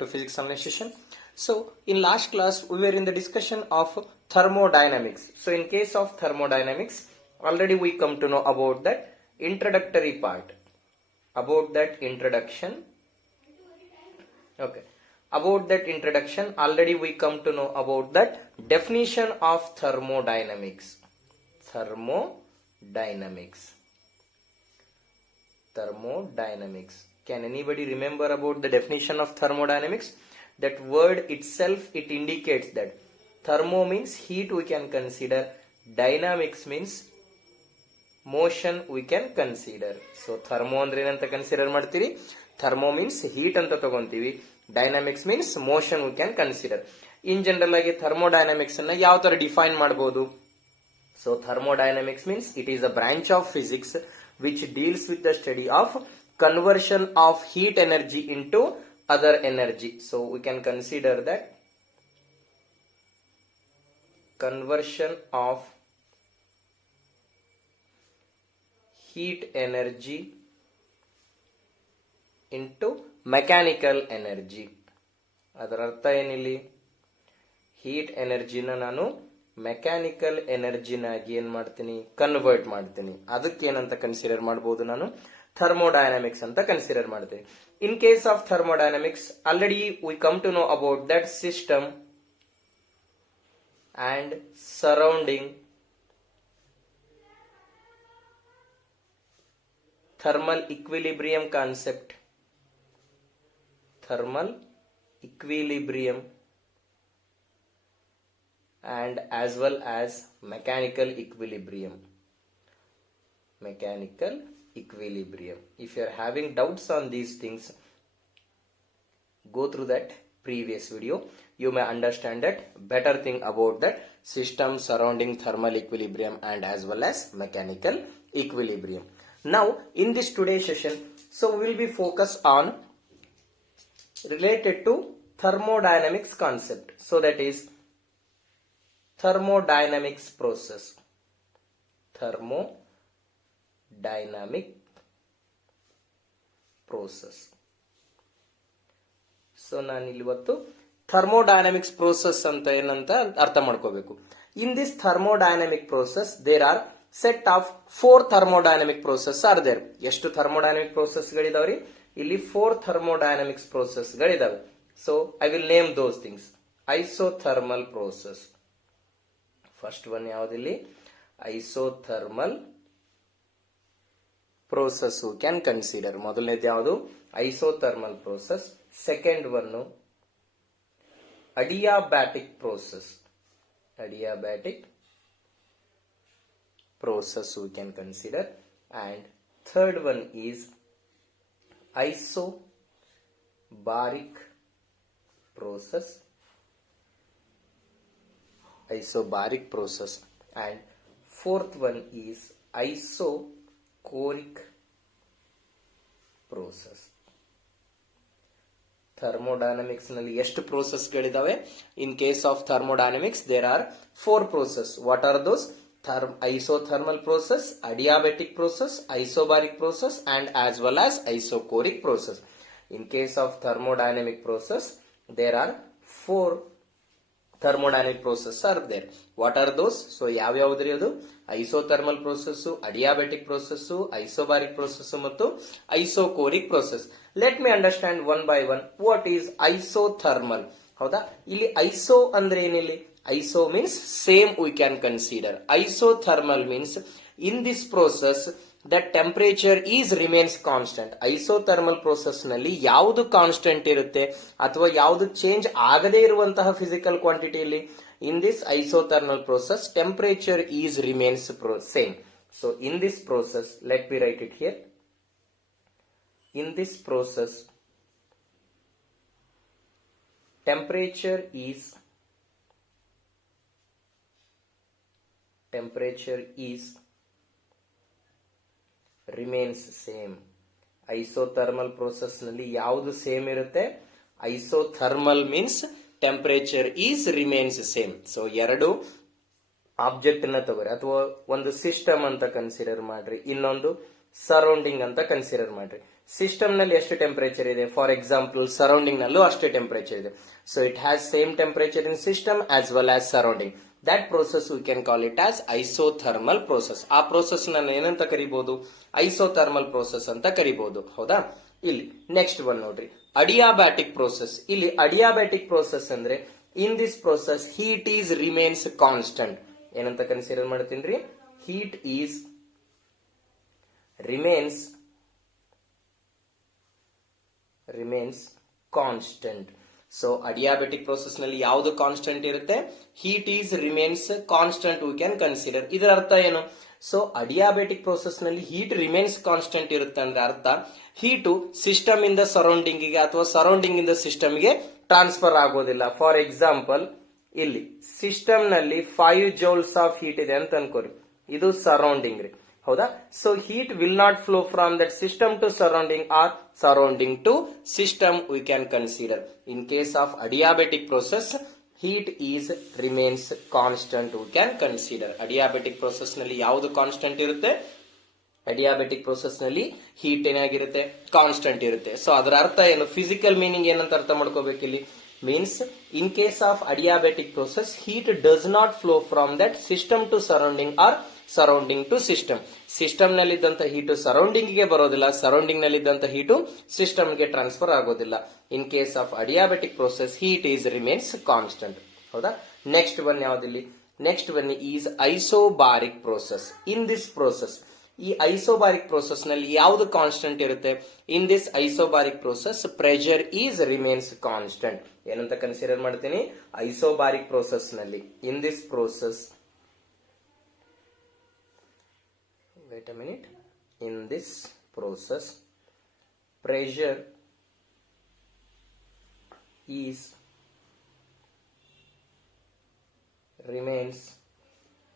to physics online session. So in last class we were in the discussion of thermodynamics. So in case of thermodynamics, already we come to know about that introductory part, about that introduction. Okay, about that introduction already we come to know about that definition of thermodynamics. Thermodynamics. Can anybody remember about the definition of thermodynamics? That word itself, it indicates that thermo means heat we can consider, dynamics means motion we can consider. So thermo andre ಏನಂತ consider ಮಾಡ್ತೀವಿ? Thermo means heat ಅಂತ ತಗೊಂತೀವಿ, dynamics means motion we can consider. In general ಆಗಿ thermodynamics ಅನ್ನ ಯಾವ ತರ define ಮಾಡಬಹುದು? So thermodynamics means it is a branch of physics which deals with the study of conversion of heat energy into other energy. So we can consider that conversion of heat energy into mechanical energy. ಅದರ ಅರ್ಥ ಏನಿಲ್ಲಿ? Heat ಎನರ್ಜಿನ ನಾನು mechanical ಎನರ್ಜಿನಾಗಿ ಏನ್ ಮಾಡ್ತೀನಿ? Convert ಮಾಡ್ತೀನಿ. ಅದಕ್ಕೆ ಏನಂತ consider ಮಾಡಬಹುದು? ನಾನು ಥರ್ಮೋಡೈನಮಿಕ್ಸ್ ಅಂತ ಕನ್ಸಿಡರ್ ಮಾಡ್ತೀನಿ. In case of thermodynamics already we come to know about that system and surrounding thermal equilibrium concept, thermal equilibrium, and as well as mechanical equilibrium. If you are having doubts on these things, go through that previous video. You may understand that better thing about that system surrounding thermal equilibrium and as well as mechanical equilibrium. Now in this today's session, so we will be focused on related to thermodynamics concept. So that is thermodynamics process. Thermodynamic process. So ನಾನು ಇವತ್ತು thermodynamics process ಅಂತ ಏನಂತ ಅರ್ಥ ಮಾಡ್ಕೋಬೇಕು. In this thermodynamic process there are set of 4 thermodynamic process are there. ಎಷ್ಟು thermodynamic process ಗಳಿದಾವ್ರಿ? ಇಲ್ಲಿ 4 thermodynamics process ಗಳಿದಾವೆ. So I will name those things. Isothermal process. First one ಯಾವುದಿಲ್ಲಿ? Isothermal process can consider. ಮೊದಲನೇದು ಯಾವುದು? Isothermal process. Second one adiabatic process. Adiabatic process we can consider, and third one is isobaric process. And fourth one is isochoric process. Thermodynamics ನಲ್ಲಿ ಎಷ್ಟು process ಗಳಿದಾವೆ? In case of thermodynamics there are 4 process. What are those? Isothermal process, adiabatic process, isobaric process, and as well as isochoric process. In case of thermodynamic process, there are 4 thermodynamic process are there. What are those? So ಯಾವ್ಯಾವುದ್ರಿ ಅದು? Isothermal process, adiabatic process, isobaric process ಮತ್ತು isochoric process. Let me understand one by one what is isothermal. ಹೌದಾ? ಇಲ್ಲಿ iso ಅಂದ್ರೆ ಏನಿಲ್ಲಿ? Iso means same we can consider. Isothermal means in this process the temperature is remains constant. Isothermal process ನಲ್ಲಿ ಯಾವುದು constant ಇರುತ್ತೆ ಅಥವಾ ಯಾವುದು change ಆಗದೇ ಇರುವಂತಹ physical ಕ್ವಾಂಟಿಟಿಯಲ್ಲಿ in this isothermal process temperature is remains same. So in this process, let me write it here. In this process temperature is remains same. Isothermal process ನಲ್ಲಿ ಯಾವುದು same ಇರುತ್ತೆ? Isothermal means temperature is remains same. So ಎರಡು object ನ ತಗೋರಿ ಅಥವಾ ಒಂದು system ಅಂತ consider ಮಾಡ್ರಿ, ಇನ್ನೊಂದು ಸರೌಂಡಿಂಗ್ ಅಂತ ಕನ್ಸಿಡರ್ ಮಾಡ್ರಿ. ಸಿಸ್ಟಮ್ ನಲ್ಲಿ ಎಷ್ಟು ಟೆಂಪರೇಚರ್ ಇದೆ, ಫಾರ್ ಎಕ್ಸಾಂಪಲ್ ಸರೌಂಡಿಂಗ್ ನಲ್ಲೂ ಅಷ್ಟೇ ಟೆಂಪರೇಚರ್ ಇದೆ. So it has same temperature in system as well as surrounding. That process V can call it as isothermal process. ಆ ಪ್ರೋಸೆಸ್ ನಾನು ಏನಂತ ಕರಿಬಹುದು, ಐಸೋಥರ್ಮಲ್ ಪ್ರೋಸೆಸ್ ಅಂತ ಕರಿಬಹುದು. ಹೌದಾ. ಇಲ್ಲಿ ನೆಕ್ಸ್ಟ್ ಒನ್ ನೋಡ್ರಿ, ಅಡಿಯಾಬ್ಯಾಟಿಕ್ ಪ್ರೋಸೆಸ್. ಇಲ್ಲಿ ಅಡಿಯಾಬ್ಯಾಟಿಕ್ ಪ್ರೋಸೆಸ್ ಅಂದ್ರೆ ಇನ್ this process heat is remains constant. ಏನಂತ ಕನ್ಸಿಡರ್ ಮಾಡ್ತೀನಿ, heat is remains constant. So ಅಡಿಯಾಬ್ಯಾಟಿಕ್ process ನಲ್ಲಿ ಯಾವುದು ಕಾನ್ಸ್ಟಂಟ್ ಇರುತ್ತೆ, heat is remains constant we can consider. ಇದರ ಅರ್ಥ ಏನು, ಸೊ ಅಡಿಯಾಬ್ಯಾಟಿಕ್ ಪ್ರೋಸೆಸ್ ನಲ್ಲಿ ಹೀಟ್ ರಿಮೇನ್ಸ್ ಕಾನ್ಸ್ಟಂಟ್ ಇರುತ್ತೆ ಅಂದ್ರೆ ಅರ್ಥ ಹೀಟು ಸಿಸ್ಟಮ್ ಇಂದ ಸರೌಂಡಿಂಗ್ ಗೆ ಅಥವಾ ಸರೌಂಡಿಂಗ್ ಇಂದ ಸಿಸ್ಟಮ್ ಗೆ ಟ್ರಾನ್ಸ್ಫರ್ ಆಗೋದಿಲ್ಲ. ಫಾರ್ ಎಕ್ಸಾಂಪಲ್ ಇಲ್ಲಿ ಸಿಸ್ಟಮ್ ನಲ್ಲಿ 5 ಜೌಲ್ಸ್ ಆಫ್ ಹೀಟ್ ಇದೆ ಅಂತ ಅನ್ಕೋರಿ, ಇದು ಸರೌಂಡಿಂಗ್ ರೀ. ಹೌದಾ. So heat will not flow from that system to surrounding or surrounding to system we can consider. In case of adiabatic process heat is remains constant we can consider. Adiabatic process ನಲ್ಲಿ ಯಾವುದು constant ಇರುತ್ತೆ, adiabatic process ನಲ್ಲಿ heat ಏನಾಗಿರುತ್ತೆ, constant ಇರುತ್ತೆ. So ಅದರ ಅರ್ಥ ಏನು, physical meaning ಏನಂತ ಅರ್ಥ ಮಾಡ್ಕೋಬೇಕು ಇಲ್ಲಿ, means in case of adiabatic process heat does not flow from that system to surrounding or surrounding to system. System ನಲ್ಲಿದ್ದಂತ ಹೀಟು ಸರೌಂಡಿಂಗ್ ಗೆ ಬರೋದಿಲ್ಲ, ಸರೌಂಡಿಂಗ್ ನಲ್ಲಿದ್ದಂತ ಹೀಟು ಸಿಸ್ಟಮ್ ಗೆ ಟ್ರಾನ್ಸ್ಫರ್ ಆಗೋದಿಲ್ಲ. In case of adiabatic process heat is remains constant. ಹೌದಾ. Next one ಯಾವ್ದಿಲ್ಲಿ, next one is isobaric process. In this process, ಈ isobaric process ನಲ್ಲಿ ಯಾವುದು ಕಾನ್ಸ್ಟಂಟ್ ಇರುತ್ತೆ, in this isobaric process pressure is remains constant. ಏನಂತ consider ಮಾಡ್ತೀನಿ, isobaric process ನಲ್ಲಿ in this process, wait a minute, in this process pressure is remains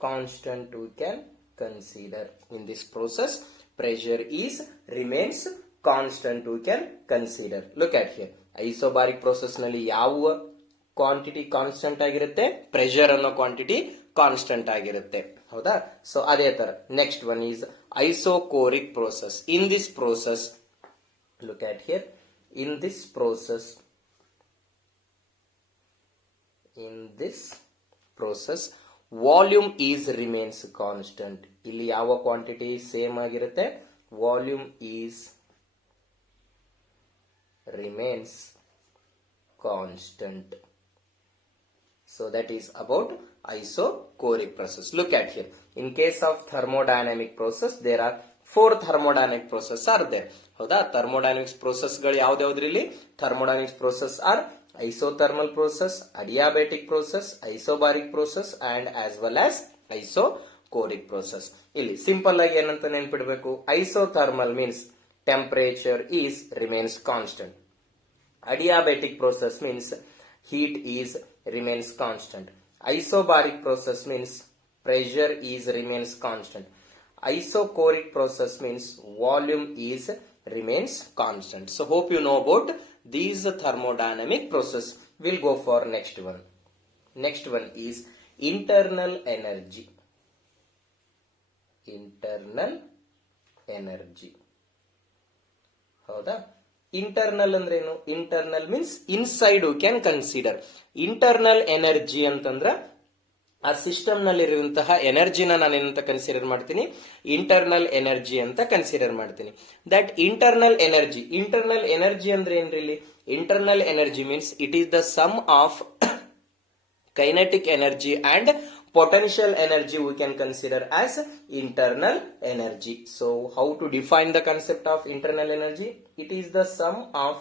constant we can consider. In this process pressure is remains constant we can consider. Look at here, isobaric process ನಲ್ಲಿ ಯಾವ quantity constant ಆಗಿರುತ್ತೆ, pressure ಅನ್ನೋ quantity constant ಆಗಿರುತ್ತೆ. ಹೌದಾ. So ಅದೇ ತರ next one is isochoric process. In this process, look at here, in this process volume is remains constant. ಇಲ್ಲಿ ಯಾವ ಕ್ವಾಂಟಿಟಿ ಸೇಮ್ ಆಗಿರುತ್ತೆ, volume is remains constant. So that is about isochoric process. Look at here. In case of thermodynamic process, there are 4 thermodynamic process are there. ಹೌದಾ. thermodynamics process ಗಳು ಯಾವ್ದ್ಯಾವ್ದ್ರಲ್ಲಿ, thermodynamics process are isothermal process, adiabatic process, isobaric process and as well as isochoric process. ಇಲ್ಲಿ simple ಆಗಿ ಏನಂತ ನೆನ್ಪಿಡ್ಬೇಕು, isothermal means temperature is remains constant. Adiabatic process means heat is remains constant. Isobaric process means pressure is remains constant. Isochoric process means volume is remains constant. So hope you know about these thermodynamic process. We'll go for next one. Next one is internal energy. Internal energy. ಹೌದಾ. Internal ಅಂದ್ರೆ ಏನು, internal means inside we can consider. Internal energy ಅಂತಂದ್ರ ಆ system ನಲ್ಲಿರುವಂತಹ ಎನರ್ಜಿನ ನಾನು ಏನಂತ consider ಮಾಡ್ತೀನಿ, ಇಂಟರ್ನಲ್ ಎನರ್ಜಿ ಅಂತ ಕನ್ಸಿಡರ್ ಮಾಡ್ತೀನಿ. ದಟ್ ಇಂಟರ್ನಲ್ ಎನರ್ಜಿ ಅಂದ್ರೆ ಏನ್ರಿ, ಇಲ್ಲಿ internal energy means it is the sum of kinetic energy and potential energy we can consider as internal energy. So how to define the concept of internal energy? It is the sum of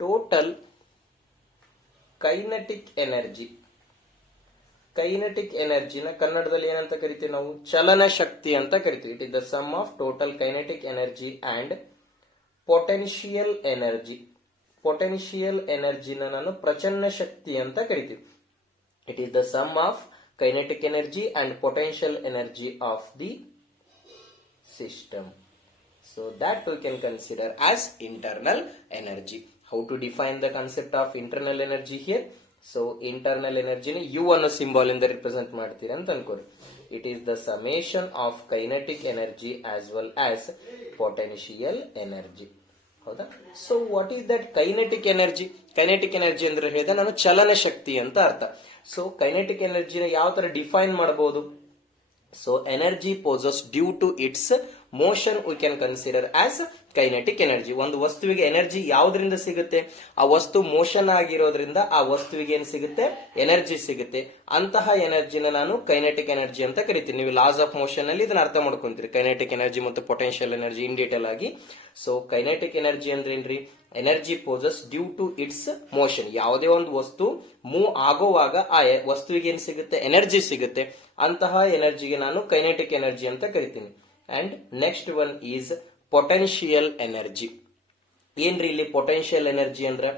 total kinetic energy. Kinetic ಎನರ್ಜಿನ ಕನ್ನಡದಲ್ಲಿ ಏನಂತ ಕರಿತೀವಿ ನಾವು, ಚಲನ ಶಕ್ತಿ ಅಂತ ಕರಿತೀವಿ. It is the sum of total kinetic energy and potential energy. Potential ಎನರ್ಜಿನ ನಾನು ಪ್ರಚನ್ನ ಶಕ್ತಿ ಅಂತ ಕರಿತೀವಿ. It is the sum of kinetic energy and potential energy of the system. So that we can consider as internal energy. How to define the concept of internal energy here? So internal energy ನ U ಅನ್ನೋ symbol ಇಂದ represent ಮಾಡ್ತೀರಿ ಅಂತ ಅನ್ಕೋರಿ. It is the summation of kinetic energy as well as potential energy. ಹೌದಾ? So what is that kinetic energy? Kinetic energy ಅಂದ್ರೆ ಹೇಳಿದ ನಾನು ಚಲನ ಶಕ್ತಿ ಅಂತ ಅರ್ಥ. ಸೊ ಕೈನೆಟಿಕ್ ಎನರ್ಜಿನ ಯಾವ ತರ ಡಿಫೈನ್ ಮಾಡಬಹುದು? So energy possessed due to its motion we can consider as kinetic energy. ಒಂದು ವಸ್ತುವಿಗೆ ಎನರ್ಜಿ ಯಾವುದರಿಂದ ಸಿಗುತ್ತೆ? ಆ ವಸ್ತು ಮೋಷನ್ ಆಗಿರೋದ್ರಿಂದ ಆ ವಸ್ತುವಿಗೆ ಏನ್ ಸಿಗುತ್ತೆ? ಎನರ್ಜಿ ಸಿಗುತ್ತೆ. ಅಂತಹ ಎನರ್ಜಿನ ನಾನು ಕೈನೆಟಿಕ್ ಎನರ್ಜಿ ಅಂತ ಕರಿತೀನಿ. ನೀವು ಲಾಸ್ ಆಫ್ ಮೋಷನ್ ಅಲ್ಲಿ ಇದನ್ನ ಅರ್ಥ ಮಾಡ್ಕೊಂತೀರಿ, ಕೈನೆಟಿಕ್ ಎನರ್ಜಿ ಮತ್ತು ಪೊಟೆನ್ಶಿಯಲ್ ಎನರ್ಜಿ ಇನ್ ಡೀಟೇಲ್ ಆಗಿ. ಸೊ ಕೈನೆಟಿಕ್ ಎನರ್ಜಿ ಅಂದ್ರೆ ಏನ್ರಿ? Energy possess due to its motion. ಯಾವುದೇ ಒಂದು ವಸ್ತು ಮೂವ್ ಆಗೋವಾಗ ಆ ವಸ್ತುವಿಗೆ ಏನ್ ಸಿಗುತ್ತೆ? ಎನರ್ಜಿ ಸಿಗುತ್ತೆ. ಅಂತಹ ಎನರ್ಜಿಗೆ ನಾನು ಕೈನೆಟಿಕ್ ಎನರ್ಜಿ ಅಂತ ಕರಿತೀನಿ. And next one is potential energy. ಏನ್ರಿ ಇಲ್ಲಿ ಪೊಟೆನ್ಶಿಯಲ್ ಎನರ್ಜಿ ಅಂದ್ರೆ?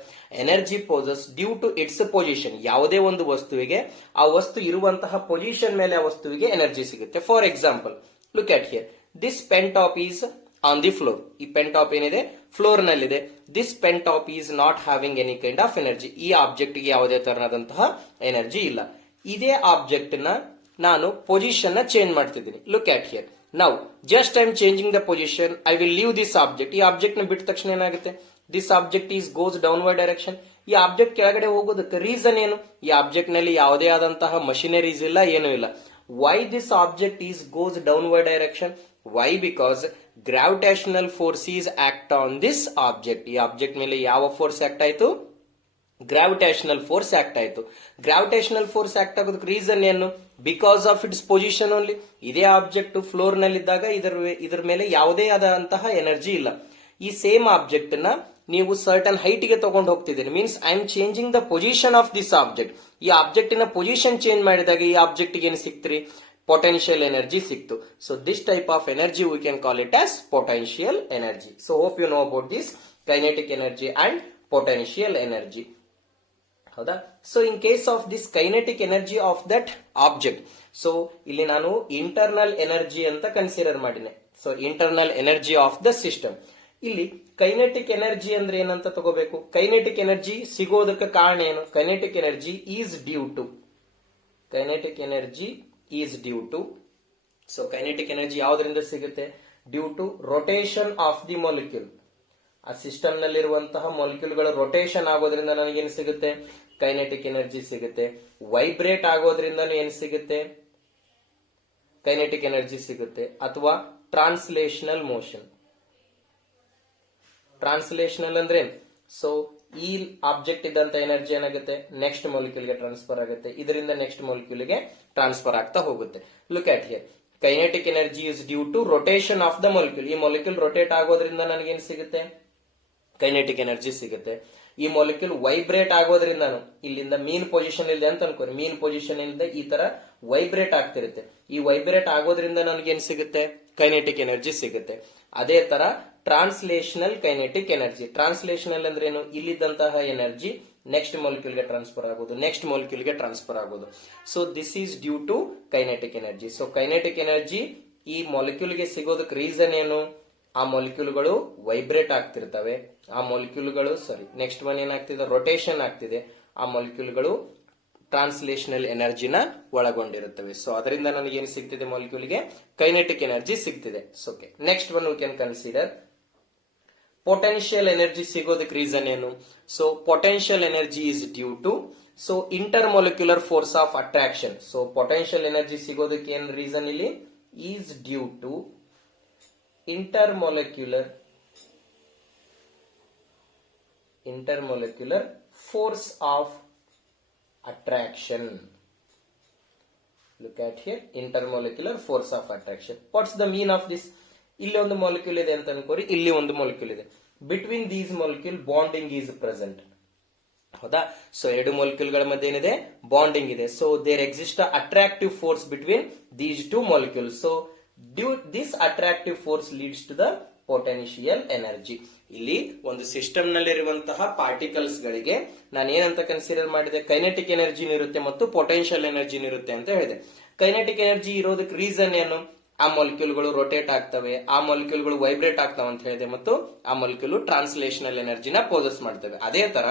Energy possess due to its position. ಯಾವುದೇ ಒಂದು ವಸ್ತುವಿಗೆ ಆ ವಸ್ತು ಇರುವಂತಹ ಪೊಸಿಷನ್ ಮೇಲೆ ಆ ವಸ್ತುವಿಗೆ ಎನರ್ಜಿ ಸಿಗುತ್ತೆ. For example, look at here, this pen top is on the floor. ಈ ಪೆನ್ ಟಾಪ್ ಏನಿದೆ? ಫ್ಲೋರ್ ನಲ್ಲಿದೆ. This pen top is not having any kind of energy. ಈ ಆಬ್ಜೆಕ್ಟ್ ಗೆ ಯಾವುದೇ ತರನಾದಂತಹ ಎನರ್ಜಿ ಇಲ್ಲ. ಇದೇ ಆಬ್ಜೆಕ್ಟ್ ನ ನಾನು ಪೊಸಿಷನ್ ನ ಚೇಂಜ್ ಮಾಡ್ತಿದ್ದೀನಿ. Look at here, now just I am changing the position, I will leave this object. ಈ ಆಬ್ಜೆಕ್ಟ್ ನ ಬಿಟ್ಟ ತಕ್ಷಣ ಏನಾಗುತ್ತೆ? This object is goes downward direction. ಈ ಆಬ್ಜೆಕ್ಟ್ ಕೆಳಗಡೆ ಹೋಗೋದಕ್ಕೆ ರೀಸನ್ ಏನು? ಈ ಆಬ್ಜೆಕ್ಟ್ ನಲ್ಲಿ ಯಾವುದೇ ಆದಂತಹ ಮಷಿನರೀಸ್ ಇಲ್ಲ, ಏನೂ ಇಲ್ಲ. Why this object is goes downward direction? Why? Because gravitational force is act on this object. ಈ ಆಬ್ಜೆಕ್ಟ್ ಮೇಲೆ ಯಾವ ಫೋರ್ಸ್ ಆಕ್ಟ್ ಆಯ್ತು? ಗ್ರಾವಿಟೇಷನಲ್ ಫೋರ್ಸ್ ಆಕ್ಟ್ ಆಯ್ತು. ಗ್ರಾವಿಟೇಷನಲ್ ಫೋರ್ಸ್ ಆಕ್ಟ್ ಆಗೋದಕ್ಕೆ ರೀಸನ್ ಏನು? Because of its position only. ಇದೇ object floor ನಲ್ಲಿದ್ದಾಗ ಇದರ ಮೇಲೆ ಯಾವುದೇ ಆದಂತಹ ಎನರ್ಜಿ ಇಲ್ಲ. ಈ ಸೇಮ್ ಆಬ್ಜೆಕ್ಟ್ ನ ನೀವು ಸರ್ಟನ್ ಹೈಟ್ ಗೆ ತಗೊಂಡು ಹೋಗ್ತಿದ್ದೀರಿ, means I am changing the position of this object. ಈ ಆಬ್ಜೆಕ್ಟ್ ನ ಪೊಸಿಷನ್ ಚೇಂಜ್ ಮಾಡಿದಾಗ ಈ ಆಬ್ಜೆಕ್ಟ್ ಗೆ ಏನು ಸಿಕ್ತ್ರಿ? ಪೊಟೆನ್ಶಿಯಲ್ ಎನರ್ಜಿ ಸಿಕ್ತು. So this type of energy we can call it as potential energy. So hope you know about this kinetic energy and potential energy. ಹೌದಾ? So in case of this kinetic energy of that object, so ಇಲ್ಲಿ ನಾನು internal energy ಅಂತ consider ಮಾಡಿದೆ. So internal energy of the system. ಇಲ್ಲಿ kinetic energy ಅಂದ್ರೆ ಏನಂತ ತಗೋಬೇಕು? Kinetic energy ಸಿಗೋದಕ್ಕೆ ಕಾರಣ ಏನು? Kinetic energy is due to, kinetic energy is due to, so kinetic energy ಯಾವುದರಿಂದ ಸಿಗುತ್ತೆ? Due to rotation of the molecule. ಆ ಸಿಸ್ಟಮ್ ನಲ್ಲಿರುವಂತಹ ಮಾಲಿಕ್ಯೂಲ್ಗಳ ರೊಟೇಷನ್ ಆಗೋದ್ರಿಂದ ನನಗೇನು ಸಿಗುತ್ತೆ? ಕೈನೆಟಿಕ್ ಎನರ್ಜಿ ಸಿಗುತ್ತೆ. ವೈಬ್ರೇಟ್ ಆಗೋದ್ರಿಂದ ಏನ್ ಸಿಗುತ್ತೆ? ಕೈನೆಟಿಕ್ ಎನರ್ಜಿ ಸಿಗುತ್ತೆ. ಅಥವಾ ಟ್ರಾನ್ಸ್ಲೇಷನಲ್ ಮೋಷನ್. ಟ್ರಾನ್ಸ್ಲೇಷನಲ್ ಅಂದ್ರೆ ಸೊ ಈ ಆಬ್ಜೆಕ್ಟ್ ಇದ್ದಂತ ಎನರ್ಜಿ ಏನಾಗುತ್ತೆ? ನೆಕ್ಸ್ಟ್ ಮಾಲಿಕ್ಯೂಲ್ ಗೆ ಟ್ರಾನ್ಸ್ಫರ್ ಆಗುತ್ತೆ. ಇದರಿಂದ ನೆಕ್ಸ್ಟ್ ಮಾಲಿಕ್ಯೂಲ್ ಗೆ ಟ್ರಾನ್ಸ್ಫರ್ ಆಗ್ತಾ ಹೋಗುತ್ತೆ. Look at here, kinetic energy is due to rotation of the molecule. ಈ ಮಾಲಿಕ್ಯೂಲ್ ರೊಟೇಟ್ ಆಗೋದ್ರಿಂದ ನನಗೇನು ಸಿಗುತ್ತೆ? ಕೈನೆಟಿಕ್ ಎನರ್ಜಿ ಸಿಗುತ್ತೆ. ಈ ಮಾಲಿಕ್ಯೂಲ್ ವೈಬ್ರೇಟ್ ಆಗೋದ್ರಿಂದ, ಇಲ್ಲಿಂದ ಮೀನ್ ಪೊಸಿಷನ್ ಇದೆ ಅಂತ ಅನ್ಕೋರಿ, ಮೀನ್ ಪೊಸಿಷನ್ ಇಂದ ಈ ತರ ವೈಬ್ರೇಟ್ ಆಗ್ತಿರುತ್ತೆ. ಈ ವೈಬ್ರೇಟ್ ಆಗೋದ್ರಿಂದ ನನಗೇನ್ ಸಿಗುತ್ತೆ? ಕೈನೆಟಿಕ್ ಎನರ್ಜಿ ಸಿಗುತ್ತೆ. ಅದೇ ತರ ಟ್ರಾನ್ಸ್ಲೇಷನಲ್ ಕೈನೆಟಿಕ್ ಎನರ್ಜಿ. ಟ್ರಾನ್ಸ್ಲೇಷನಲ್ ಅಂದ್ರೆ ಏನು? ಇಲ್ಲಿದ್ದಂತಹ ಎನರ್ಜಿ ನೆಕ್ಸ್ಟ್ ಮಾಲಿಕ್ಯೂಲ್ ಗೆ ಟ್ರಾನ್ಸ್ಫರ್ ಆಗೋದು, ನೆಕ್ಸ್ಟ್ ಮಾಲಿಕ್ಯೂಲ್ ಗೆ ಟ್ರಾನ್ಸ್ಫರ್ ಆಗೋದು. So this is due to kinetic energy. So kinetic energy ಈ ಮಾಲಿಕ್ಯೂಲ್ ಗೆ ಸಿಗೋದಕ್ಕೆ ರೀಸನ್ ಏನು? ಆ ಮಾಲಿಕ್ಯೂಲ್ಗಳು ವೈಬ್ರೇಟ್ ಆಗ್ತಿರ್ತವೆ. ಆ ಮಾಲಿಕ್ಯೂಲ್ಗಳು ನೆಕ್ಸ್ಟ್ ಒನ್ ಏನಾಗ್ತಿದೆ? ರೊಟೇಷನ್ ಆಗ್ತಿದೆ. ಆ ಮಾಲಿಕ್ಯೂಲ್ಗಳು ಟ್ರಾನ್ಸ್ಲೇಷನಲ್ ಎನರ್ಜಿನ ಒಳಗೊಂಡಿರುತ್ತವೆ. ಸೊ ಅದರಿಂದ ನನಗೆ ಏನು ಸಿಗ್ತಿದೆ? ಮಾಲಿಕ್ಯೂಲ್ಗೆ ಕೈನೆಟಿಕ್ ಎನರ್ಜಿ ಸಿಗ್ತಿದೆ. Okay, next one we can consider potential energy. ಸಿಗೋದಕ್ಕೆ ರೀಸನ್ ಏನು? So potential energy is due to intermolecular force of attraction. So potential energy ಸಿಗೋದಕ್ಕೆ ಏನು ರೀಸನ್ ಇಲ್ಲಿ? Is due to intermolecular force of attraction. Look at here, intermolecular force of attraction. What's the mean of this? ಇಲ್ಲಿ ಒಂದು molecule ಇದೆ ಅಂತ ಅನ್ಕೋರಿ, ಇಲ್ಲಿ ಒಂದು molecule ಇದೆ. Between these molecule bonding is present. ಹೌದಾ? ಸೊ ಎರಡು ಮಾಲಿಕ್ಯೂಲ್ ಗಳ ಮಧ್ಯೆ ಏನಿದೆ? ಬಾಂಡಿಂಗ್ ಇದೆ. So there exist attractive force between these two molecules. So this attractive force leads to the potential energy. ಇಲ್ಲಿ ಒಂದು ಸಿಸ್ಟಮ್ ನಲ್ಲಿರುವಂತಹ ಪಾರ್ಟಿಕಲ್ಸ್ ಗಳಿಗೆ ನಾನು ಏನಂತ ಕನ್ಸಿಡರ್ ಮಾಡಿದೆ? ಕೈನೆಟಿಕ್ ಎನರ್ಜಿನೂ ಇರುತ್ತೆ ಮತ್ತು ಪೊಟೆನ್ಶಿಯಲ್ ಎನರ್ಜಿನೂ ಇರುತ್ತೆ ಅಂತ ಹೇಳಿದೆ. ಕೈನೆಟಿಕ್ ಎನರ್ಜಿ ಇರೋದಕ್ಕೆ ರೀಸನ್ ಏನು? ಆ ಮಾಲಿಕ್ಯೂಲ್ಗಳು ರೊಟೇಟ್ ಆಗ್ತವೆ, ಆ ಮಾಲಿಕ್ಯೂಲ್ಗಳು ವೈಬ್ರೇಟ್ ಆಗ್ತವೆ ಅಂತ ಹೇಳಿದೆ, ಮತ್ತು ಆ ಮಾಲಿಕ್ಯೂಲ್ ಟ್ರಾನ್ಸ್ಲೇಷನಲ್ ಎನರ್ಜಿನ ಪೋಸೆಸ್ ಮಾಡ್ತವೆ. ಅದೇ ತರ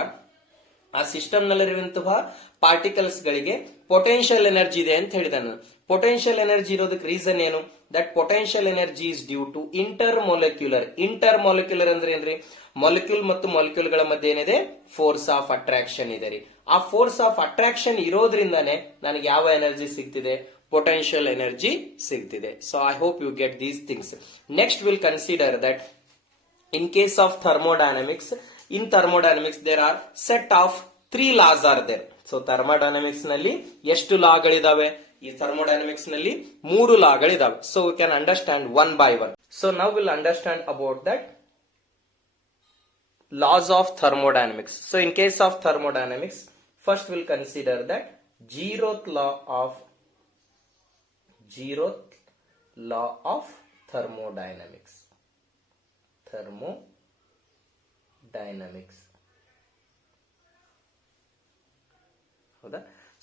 ಆ ಸಿಸ್ಟಮ್ ನಲ್ಲಿರುವಂತಹ ಪಾರ್ಟಿಕಲ್ಸ್ ಗಳಿಗೆ ಪೊಟೆನ್ಶಿಯಲ್ ಎನರ್ಜಿ ಇದೆ ಅಂತ ಹೇಳಿದ ನಾನು. ಪೊಟೆನ್ಶಿಯಲ್ ಎನರ್ಜಿ ಇರೋದಕ್ಕೆ ರೀಸನ್ ಏನು? That potential energy is due to intermolecular ಅಂದ್ರೆ ಏನ್ರಿ? ಮಾಲಿಕ್ಯೂಲ್ ಮತ್ತು ಮಾಲಿಕ್ಯೂಲ್ ಗಳ ಮಧ್ಯೆ ಏನಿದೆ? ಫೋರ್ಸ್ ಆಫ್ ಅಟ್ರಾಕ್ಷನ್ ಇದೆ ರೀ. ಆ ಫೋರ್ಸ್ ಆಫ್ ಅಟ್ರಾಕ್ಷನ್ ಇರೋದ್ರಿಂದಾನೆ ನನಗೆ ಯಾವ ಎನರ್ಜಿ ಸಿಗ್ತಿದೆ? ಪೊಟೆನ್ಶಿಯಲ್ ಎನರ್ಜಿ ಸಿಗ್ತಿದೆ. So I hope you get these things. Next will consider that in case of thermodynamics, in thermodynamics there are set of 3 laws are there. So thermodynamics ನಲ್ಲಿ ಎಷ್ಟು ಲಾಗಳಿದಾವೆ? ಈ thermodynamics ನಲ್ಲಿ 3 ಲಾಗಳಿದಾವೆ. So we can understand one by one. So now we'll understand about that laws of thermodynamics. So in case of thermodynamics, first we'll consider that zeroth law of thermodynamics. ಹೌದಾ?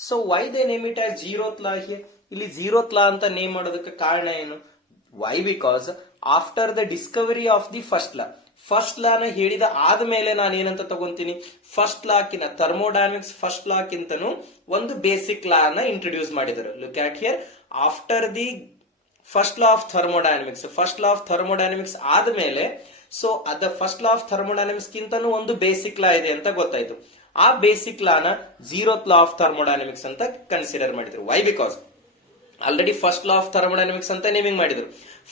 So why they name it as zeroth law here? ಇಲ್ಲಿ zeroth law ಅಂತ name ಮಾಡೋದಕ್ಕೆ ಕಾರಣ ಏನು? Why? Because after the discovery of the first ಲಾನ ಹೇಳಿದ ಆದ್ಮೇಲೆ ನಾನು ಏನಂತ ತಗೊಂತೀನಿ? ಫಸ್ಟ್ ಲಾಕಿನ ಥರ್ಮೋಡೈನಮಿಕ್ಸ್ ಫಸ್ಟ್ ಲಾಕ್ಕಿಂತನೂ ಒಂದು ಬೇಸಿಕ್ ಲಾ ನ ಇಂಟ್ರೊಡ್ಯೂಸ್ ಮಾಡಿದರು. Look at here, after the first law of thermodynamics ಆದ್ಮೇಲೆ ಸೊ ಅದ ಫಸ್ಟ್ ಲಾ ಆಫ್ ಥರ್ಮೋಡೈನಮಿಕ್ಸ್ ಗಿಂತನೂ ಒಂದು ಬೇಸಿಕ್ ಲಾ ಇದೆ ಅಂತ ಗೊತ್ತಾಯ್ತು. ಆ ಬೇಸಿಕ್ ಲಾನ ಜೀರೋತ್ ಲಾ ಆಫ್ ಥರ್ಮೋಡೈನಮಿಕ್ಸ್ ಅಂತ ಕನ್ಸಿಡರ್ ಮಾಡಿದ್ರು. Why? Because already first law of thermodynamics ಅಂತ ನೇಮಿಂಗ್ ಮಾಡಿದ್ರು.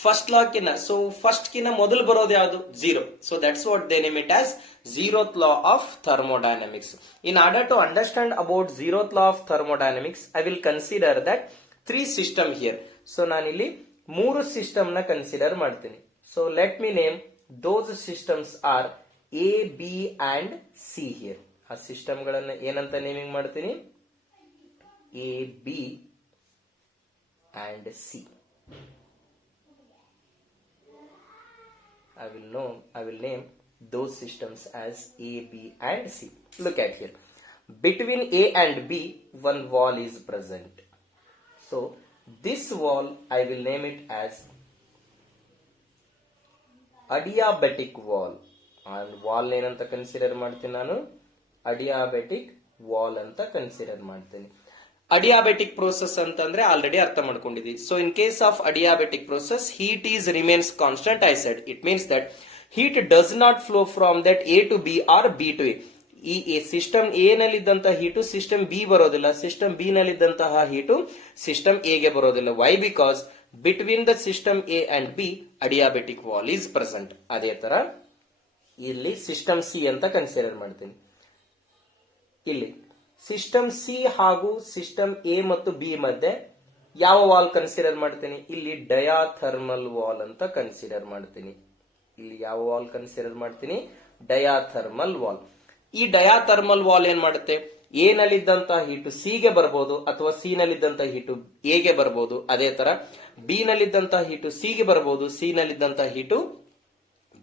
ಫಸ್ಟ್ ಲಾಕಿನ ಫಸ್ಟ್ ಕಿನ ಮೊದಲು ಬರೋದು ಯಾವುದು? Zero. So that's what they name it as zeroth law of thermodynamics. In order to understand about zeroth law of thermodynamics, I will consider that 3 system here. So ನಾನಿಲ್ಲಿ 3 system ನ consider ಮಾಡ್ತೀನಿ. So let me name those systems are A, B and C here. ಆ system ಗಳನ್ನ ಏನಂತ naming ಮಾಡ್ತೀನಿ? A, B and C. I will name those systems as A, B and C. Look at here. Between A and B, one wall is present. So this wall I will name it as adiabatic wall. And wall ಏನಂತ consider ಮಾಡ್ತೀನಿ ನಾನು? ಅಡಿಯಾಬೆಟಿಕ್ wall ಅಂತ consider ಮಾಡ್ತೀನಿ. ಅಡಿಯಾಬೆಟಿಕ್ process ಅಂತಂದ್ರೆ already ಅರ್ಥ ಮಾಡ್ಕೊಂಡಿದ್ದೀವಿ. So in case of adiabatic process, heat is remains constant. I said it means that heat does not flow from that A to B or B to A. ಈ system A ನಲ್ಲಿದ್ದಂತಹ heat system B ಬರೋದಿಲ್ಲ, system B ನಲ್ಲಿದ್ದಂತಹ heat system A ಗೆ ಬರೋದಿಲ್ಲ. Why? Because between the system A and B adiabatic wall is present. ಅದೇ ತರ ಇಲ್ಲಿ system C ಅಂತ ಕನ್ಸಿಡರ್ ಮಾಡ್ತೀನಿ. ಇಲ್ಲಿ ಸಿಸ್ಟಮ್ ಸಿ ಹಾಗೂ ಸಿಸ್ಟಮ್ ಎ ಮತ್ತು ಬಿ ಮಧ್ಯೆ ಯಾವ ವಾಲ್ ಕನ್ಸಿಡರ್ ಮಾಡ್ತೀನಿ? ಇಲ್ಲಿ ಡಯಾಥರ್ಮಲ್ ವಾಲ್ ಅಂತ ಕನ್ಸಿಡರ್ ಮಾಡ್ತೀನಿ. ಇಲ್ಲಿ ಯಾವ ವಾಲ್ ಕನ್ಸಿಡರ್ ಮಾಡ್ತೀನಿ? ಡಯಾಥರ್ಮಲ್ ವಾಲ್. ಈ ಡಯಾಥರ್ಮಲ್ ವಾಲ್ ಏನ್ ಮಾಡುತ್ತೆ? ಎ ನಲ್ಲಿದ್ದಂತಹ ಹೀಟು ಸಿ ಗೆ ಬರ್ಬೋದು, ಅಥವಾ ಸಿ ನಲ್ಲಿದ್ದಂತಹ ಹೀಟು ಎ ಗೆ ಬರ್ಬೋದು. ಅದೇ ತರ ಬಿ ನಲ್ಲಿದ್ದಂತಹ ಹೀಟು ಸಿ ಗೆ ಬರ್ಬೋದು, ಸಿ ನಲ್ಲಿದ್ದಂತಹ ಹೀಟು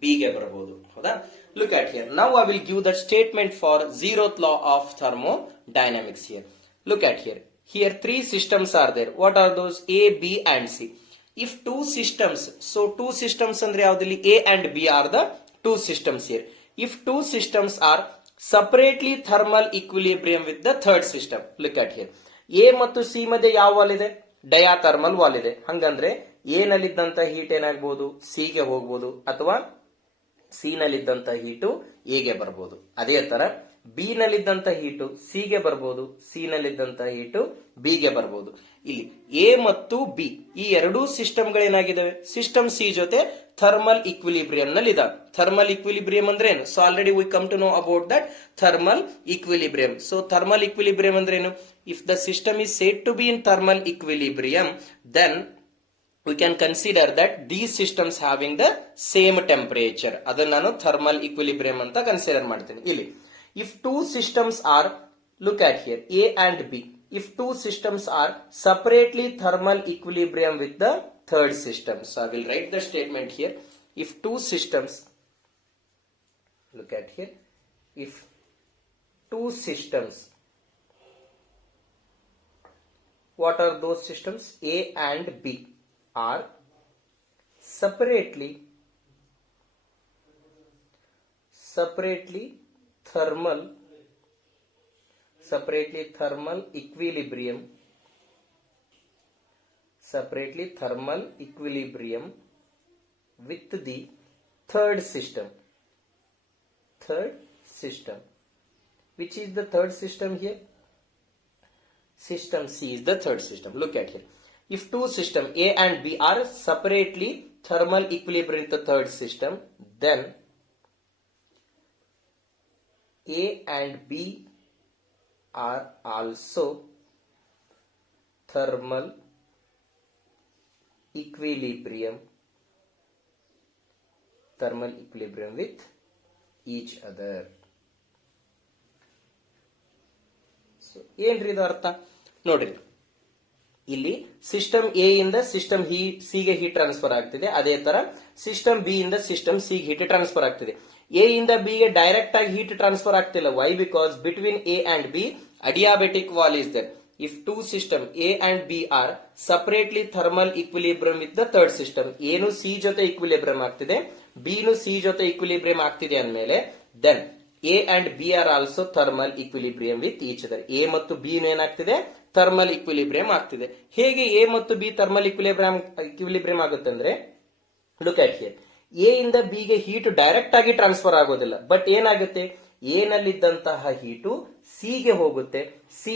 ಬಿ ಗೆ ಬರ್ಬೋದು. ಹೌದಾ? Look at here. Now I will give the statement for zeroth law of thermodynamics here. Look at here. Here 3 systems are there. What are those? A, B and C. If 2 systems, so 2 systems andre yaudili A and B are the 2 systems here. If 2 systems are separately thermal equilibrium with the third system. Look at here. A ಮತ್ತು C ಮಧ್ಯೆ ಯಾವ wall ಇದೆ? ಡಯಾಥರ್ಮಲ್ wall ಇದೆ. ಹಂಗಂದ್ರೆ A ನಲ್ಲಿದ್ದಂತ heat ಏನಾಗಬಹುದು? C ಗೆ ಹೋಗಬಹುದು, ಅಥವಾ ಸಿ ನಲ್ಲಿದ್ದಂತ ಹೀಟು ಎ ಗೆ ಬರ್ಬೋದು. ಅದೇ ತರ ಬಿ ನಲ್ಲಿದ್ದಂತ ಹೀಟು ಸಿ ಗೆ ಬರ್ಬೋದು, ಸಿ ನಲ್ಲಿದ್ದಂತ ಹೀಟು ಬಿ ಗೆ ಬರ್ಬೋದು. ಇಲ್ಲಿ ಎ ಮತ್ತು ಬಿ ಈ ಎರಡೂ ಸಿಸ್ಟಮ್ ಗಳೇನಾಗಿದ್ದಾವೆ? ಸಿಸ್ಟಮ್ ಸಿ ಜೊತೆ ಥರ್ಮಲ್ ಇಕ್ವಿಲಿಬ್ರಿಯಂ ನಲ್ಲಿ ಇದಾವೆ. ಥರ್ಮಲ್ ಇಕ್ವಿಲಿಬ್ರಿಯಂ ಅಂದ್ರೆ ಏನು? So already we come to know about that thermal equilibrium. So thermal equilibrium ಅಂದ್ರೆ ಏನು? If the system is said to be in thermal equilibrium, then we can consider that these systems having the same temperature. ಅದನ್ನ ನಾನು thermal equilibrium ಅಂತ consider ಮಾಡ್ತೀನಿ. ಇಲ್ಲಿ if 2 systems are, look at here, A and B, if 2 systems are separately thermal equilibrium with the third system. So I will write the statement here. If 2 systems, look at here, if 2 systems, what are those systems? A and B are separately thermal separately thermal equilibrium, with the third system. Which is the third system here? System C is the third system. Look at here. If two systems A and B are separately thermal equilibrium with the third system, then A and B are also thermal equilibrium with each other. So ಏನ್ರಿ ಇದು ಅರ್ಥ ನೋಡ್ರಿ, ಇಲ್ಲಿ system A ಇಂದ system C ಗೆ heat transfer ಆಗ್ತಿದೆ. ಅದೇ ತರ ಸಿಸ್ಟಮ್ ಬಿ ಇಂದ ಸಿಸ್ಟಮ್ ಸಿ ಗೆ ಹೀಟ್ ಟ್ರಾನ್ಸ್ಫರ್ ಆಗ್ತಿದೆ. ಎ ಇಂದ ಬಿ ಗೆ ಡೈರೆಕ್ಟ್ ಆಗಿ ಹೀಟ್ ಟ್ರಾನ್ಸ್ಫರ್ ಆಗ್ತಿಲ್ಲ. Why? Because between A and B adiabatic wall is there. If two system A and B are separately thermal equilibrium with the third system, A ನು C ಜೊತೆ equilibrium ಆಗ್ತಿದೆ, B ನು C ಜೊತೆ equilibrium ಆಗ್ತಿದೆ ಅಂದ್ಮೇಲೆ, then A and B are also thermal equilibrium with each other. A ಮತ್ತು B ನು ಏನಾಗ್ತಿದೆ? thermal equilibrium ಆಗ್ತಿದೆ. ಹೇಗೆ A ಮತ್ತು B thermal equilibrium ಆಗುತ್ತೆ ಅಂದ್ರೆ, look at here. A ಇಂದ B ಗೆ ಹೀಟ್ ಡೈರೆಕ್ಟ್ ಆಗಿ ಟ್ರಾನ್ಸ್ಫರ್ ಆಗೋದಿಲ್ಲ. ಬಟ್ ಏನಾಗುತ್ತೆ? ಎ ನಲ್ಲಿದ್ದಂತಹ ಹೀಟು ಸಿ ಗೆ ಹೋಗುತ್ತೆ, ಸಿ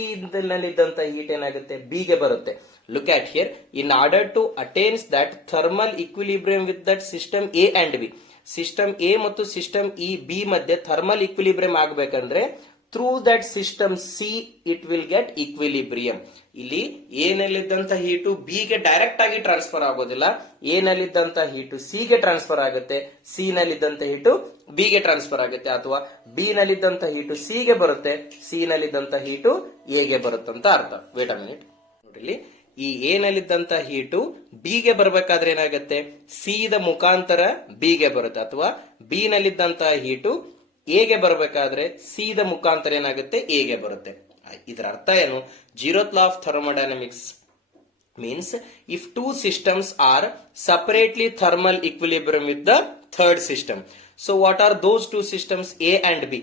ನಲ್ಲಿದ್ದಂತಹ ಹೀಟ್ ಏನಾಗುತ್ತೆ? ಬಿ ಗೆ ಬರುತ್ತೆ. Look at here, in order to attains that thermal equilibrium with that system A and B, system A ಮತ್ತು ಸಿಸ್ಟಮ್ ಇ ಬಿ ಮಧ್ಯೆ ಥರ್ಮಲ್ ಇಕ್ವಿಲಿಬ್ರಿಯಂ ಆಗಬೇಕಂದ್ರೆ through that system C it will get equilibrium. ಇಲ್ಲಿ A ನಲ್ಲಿದ್ದಂತ heat B ಗೆ direct ಆಗಿ transfer ಆಗೋದಿಲ್ಲ, A ನಲ್ಲಿದ್ದಂತ ಹೀಟು ಸಿ ಗೆ ಟ್ರಾನ್ಸ್ಫರ್ ಆಗುತ್ತೆ, ಸಿ ನಲ್ಲಿದ್ದಂತ ಹೀಟು ಬಿ ಗೆ ಟ್ರಾನ್ಸ್ಫರ್ ಆಗುತ್ತೆ, ಅಥವಾ ಬಿ ನಲ್ಲಿದ್ದಂತ ಹೀಟು ಸಿ ಗೆ ಬರುತ್ತೆ, ಸಿ ನಲ್ಲಿದ್ದಂತ ಹೀಟು ಎ ಗೆ ಬರುತ್ತೆ ಅಂತ ಅರ್ಥ. ವೇಟ್ ಅ ಮಿನಿಟ್ ನೋಡ್ರಿ, ಈ ಎ ನಲ್ಲಿದ್ದಂತ ಹೀಟು ಬಿ ಗೆ ಬರ್ಬೇಕಾದ್ರೆ ಏನಾಗುತ್ತೆ? ಸಿ ದ ಮುಖಾಂತರ ಬಿ ಗೆ ಬರುತ್ತೆ, ಅಥವಾ ಬಿ ನಲ್ಲಿದ್ದಂತಹ ಹೀಟು ಎ ಗೆ ಬರಬೇಕಾದ್ರೆ ಸಿ ದ ಮುಖಾಂತರ ಏನಾಗುತ್ತೆ? ಎ ಗೆ ಬರುತ್ತೆ. ಇದರ ಅರ್ಥ ಏನು? zeroth law of thermodynamics means if two systems are separately thermal equilibrium with the third system. So what are those two systems A and B?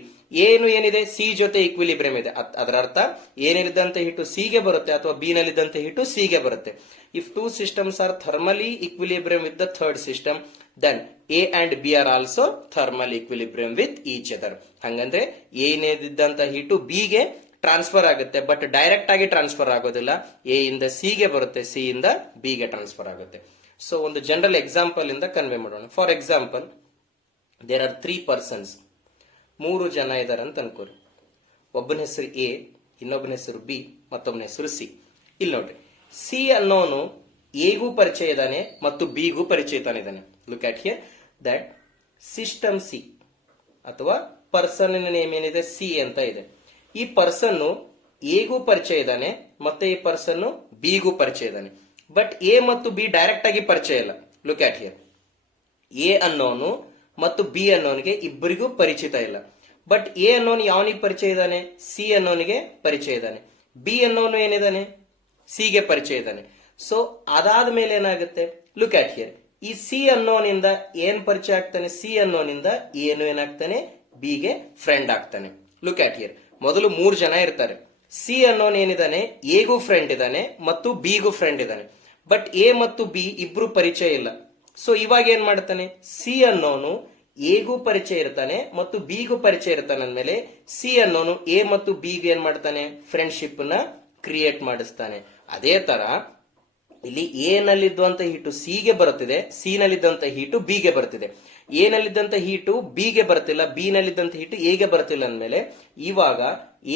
ಏನು ಏನಿದೆ? ಸಿ ಜೊತೆ ಇಕ್ವಿಲಿಬ್ರಿಯಂ ಇದೆ. ಅದರ ಅರ್ಥ ಏನಿದ್ದಂತ ಹೀಟು ಸಿ ಗೆ ಬರುತ್ತೆ, ಅಥವಾ ಬಿ ನಲ್ಲಿದ್ದಂತ ಹೀಟು ಸಿ ಗೆ ಬರುತ್ತೆ. If two systems are thermally equilibrium with the third system, then A and B are also thermal equilibrium with each other. ಹಂಗಂದ್ರೆ ಏನಿದ್ದಂತ ಹೀಟು ಬಿ ಗೆ ಟ್ರಾನ್ಸ್ಫರ್ ಆಗುತ್ತೆ, ಬಟ್ ಡೈರೆಕ್ಟ್ ಆಗಿ ಟ್ರಾನ್ಸ್ಫರ್ ಆಗೋದಿಲ್ಲ. ಎ ಇಂದ C ಗೆ ಬರುತ್ತೆ, ಸಿ ಇಂದ ಬಿ ಗೆ ಟ್ರಾನ್ಸ್ಫರ್ ಆಗುತ್ತೆ. ಸೊ ಒಂದು ಜನರಲ್ ಎಕ್ಸಾಂಪಲ್ ಇಂದ ಕನ್ವೆ ಮಾಡೋಣ. For example, there are 3 persons, 3 ಜನ ಇದಾರೆ ಅಂತ ಅನ್ಕೋರಿ. ಒಬ್ಬನ ಹೆಸರು ಎ, ಇನ್ನೊಬ್ಬನ ಹೆಸರು ಬಿ, ಮತ್ತೊಬ್ಬನ ಹೆಸರು ಸಿ. ಇಲ್ಲಿ ನೋಡ್ರಿ, ಸಿ ಅನ್ನೋನು ಎಗೂ ಪರಿಚಯ ಇದ್ದಾನೆ ಮತ್ತು ಬಿಗೂ ಪರಿಚಯ ಇದ್ದಾನೆ. Look at here that system C ಅಥವಾ ಪರ್ಸನ್ ನೇಮ್ ಏನಿದೆ? ಸಿ ಅಂತ ಇದೆ. ಈ ಪರ್ಸನ್ ಎಗೂ ಪರಿಚಯ ಇದ್ದಾನೆ ಮತ್ತೆ ಈ ಪರ್ಸನ್ ಬಿಗೂ ಪರಿಚಯ ಇದ್ದಾನೆ. ಬಟ್ ಎ ಮತ್ತು ಬಿ ಡೈರೆಕ್ಟ್ ಆಗಿ ಪರಿಚಯ ಇಲ್ಲ. ಲುಕ್ ಅಟ್ ಹಿಯರ್, ಎ ಅನ್ನೋನು ಮತ್ತು ಬಿ ಅನ್ನೋನಿಗೆ ಇಬ್ಬರಿಗೂ ಪರಿಚಿತ ಇಲ್ಲ. ಬಟ್ ಎ ಅನ್ನೋನು ಯಾವನಿಗೆ ಪರಿಚಯ ಇದ್ದಾನೆ? ಸಿ ಅನ್ನೋನಿಗೆ ಪರಿಚಯ ಇದ್ದಾನೆ. ಬಿ ಅನ್ನೋನು ಏನಿದ್ದಾನೆ? ಸಿ ಗೆ ಪರಿಚಯ ಇದ್ದಾನೆ. ಸೊ ಅದಾದ ಮೇಲೆ ಏನಾಗುತ್ತೆ? ಲುಕ್ ಅಟ್ ಹಿಯರ್, ಈ ಸಿ ಅನ್ನೋನಿಂದ ಏನ್ ಪರಿಚಯ ಆಗ್ತಾನೆ? ಸಿ ಅನ್ನೋನಿಂದ ಏನು ಏನಾಗ್ತಾನೆ? ಬಿ ಗೆ ಫ್ರೆಂಡ್ ಆಗ್ತಾನೆ. ಲುಕ್ ಅಟ್ ಹಿಯರ್, ಮೊದಲು 3 ಜನ ಇರ್ತಾರೆ. ಸಿ ಅನ್ನೋನ್ ಏನಿದ್ದಾನೆ? ಎಗೂ ಫ್ರೆಂಡ್ ಇದ್ದಾನೆ ಮತ್ತು ಬಿಗೂ ಫ್ರೆಂಡ್ ಇದ್ದಾನೆ. ಬಟ್ ಎ ಮತ್ತು ಬಿ ಇಬ್ರು ಪರಿಚಯ ಇಲ್ಲ. ಸೊ ಇವಾಗ ಏನ್ ಮಾಡ್ತಾನೆ? ಸಿ ಅನ್ನೋನು ಎಗೂ ಪರಿಚಯ ಇರ್ತಾನೆ ಮತ್ತು ಬಿಗೂ ಪರಿಚಯ ಇರ್ತಾನೆ ಅಂದ್ಮೇಲೆ ಸಿ ಅನ್ನೋನು ಎ ಮತ್ತು ಬಿಗೆ ಏನ್ ಮಾಡ್ತಾನೆ? ಫ್ರೆಂಡ್ಶಿಪ್ ನ ಕ್ರಿಯೇಟ್ ಮಾಡಿಸ್ತಾನೆ. ಅದೇ ತರ ಇಲ್ಲಿ ಎ ನಲ್ಲಿದ್ದಂತ ಹೀಟು ಸಿ ಗೆ ಬರುತ್ತಿದೆ, ಸಿ ನಲ್ಲಿದ್ದಂತ ಹೀಟು ಬಿ ಗೆ ಬರ್ತಿದೆ. ಎ ನಲ್ಲಿದ್ದಂತ ಹೀಟು ಬಿ ಗೆ ಬರ್ತಿಲ್ಲ, ಬಿ ನಲ್ಲಿದ್ದಂತ ಹೀಟು ಎ ಗೆ ಬರ್ತಿಲ್ಲ ಅಂದ್ಮೇಲೆ ಇವಾಗ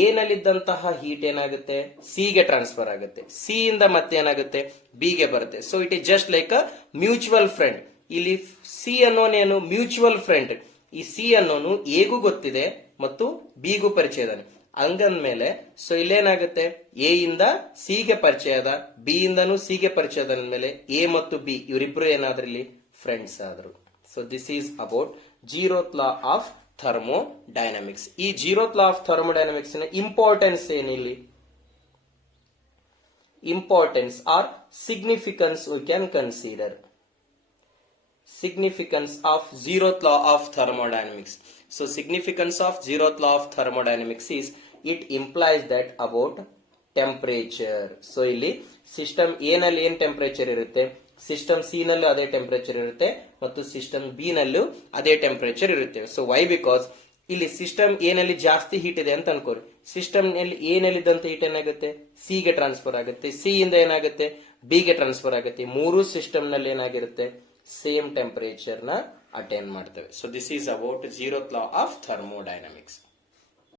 ಎ ನಲ್ಲಿದ್ದಂತಹ ಹೀಟ್ ಏನಾಗುತ್ತೆ? ಸಿ ಗೆ ಟ್ರಾನ್ಸ್ಫರ್ ಆಗುತ್ತೆ, ಸಿ ಇಂದ ಮತ್ತೆ ಏನಾಗುತ್ತೆ? ಬಿ ಗೆ ಬರುತ್ತೆ. So it is just like a mutual friend. ಇಲ್ಲಿ ಸಿ ಅನ್ನೋನೇನು? Mutual friend. ಈ ಸಿ ಅನ್ನೋನು ಎಗೂ ಗೊತ್ತಿದೆ ಮತ್ತು ಬಿಗೂ ಪರಿಚಯ ಇದ್ದಾನೆ. ಹಂಗಂದ್ಮೇಲೆ ಸೊ ಇಲ್ಲೇನಾಗುತ್ತೆ? ಎ ಇಂದ ಸಿ ಗೆ ಪರಿಚಯ ಅದ, ಬಿ ಇಂದನೂ ಸಿ ಗೆ ಪರಿಚಯ ಅದ ಅಂದ್ಮೇಲೆ ಎ ಮತ್ತು ಬಿ ಇವರಿಬ್ರು ಏನಾದ್ರೂ ಇಲ್ಲಿ ಫ್ರೆಂಡ್ಸ್ ಆದ್ರು. So this is about zeroth law of thermodynamics. ಈ zeroth law of thermodynamics ನ ಇಂಪಾರ್ಟೆನ್ಸ್ ಏನಿಲ್ಲಿ? Importance or significance we can consider. Significance of zeroth law of thermodynamics. So significance of zeroth law of thermodynamics is it implies that about temperature. So ಇಲ್ಲಿ system A ನಲ್ಲಿ ಏನ್ temperature ಇರುತ್ತೆ, system C ನಲ್ಲೂ ಅದೇ temperature ಇರುತ್ತೆ ಮತ್ತು system B ನಲ್ಲೂ ಅದೇ ಟೆಂಪರೇಚರ್ ಇರುತ್ತೆ. So why? ಬಿಕಾಸ್ ಇಲ್ಲಿ ಸಿಸ್ಟಮ್ ಎ ನಲ್ಲಿ ಜಾಸ್ತಿ ಹೀಟ್ ಇದೆ ಅಂತ ಅನ್ಕೋರಿ, ಸಿಸ್ಟಮ್ ನಲ್ಲಿ ಎ ನಲ್ಲಿದ್ದಂತ ಹೀಟ್ ಏನಾಗುತ್ತೆ ಸಿ ಗೆ ಟ್ರಾನ್ಸ್ಫರ್ ಆಗುತ್ತೆ, ಸಿ ಇಂದ ಏನಾಗುತ್ತೆ ಬಿ ಗೆ ಟ್ರಾನ್ಸ್ಫರ್ ಆಗುತ್ತೆ. ಮೂರು ಸಿಸ್ಟಮ್ ನಲ್ಲಿ ಏನಾಗಿರುತ್ತೆ ಸೇಮ್ ಟೆಂಪರೇಚರ್ ನ ಅಟೈನ್ ಮಾಡ್ತೇವೆ. So this is about 0th law of thermodynamics.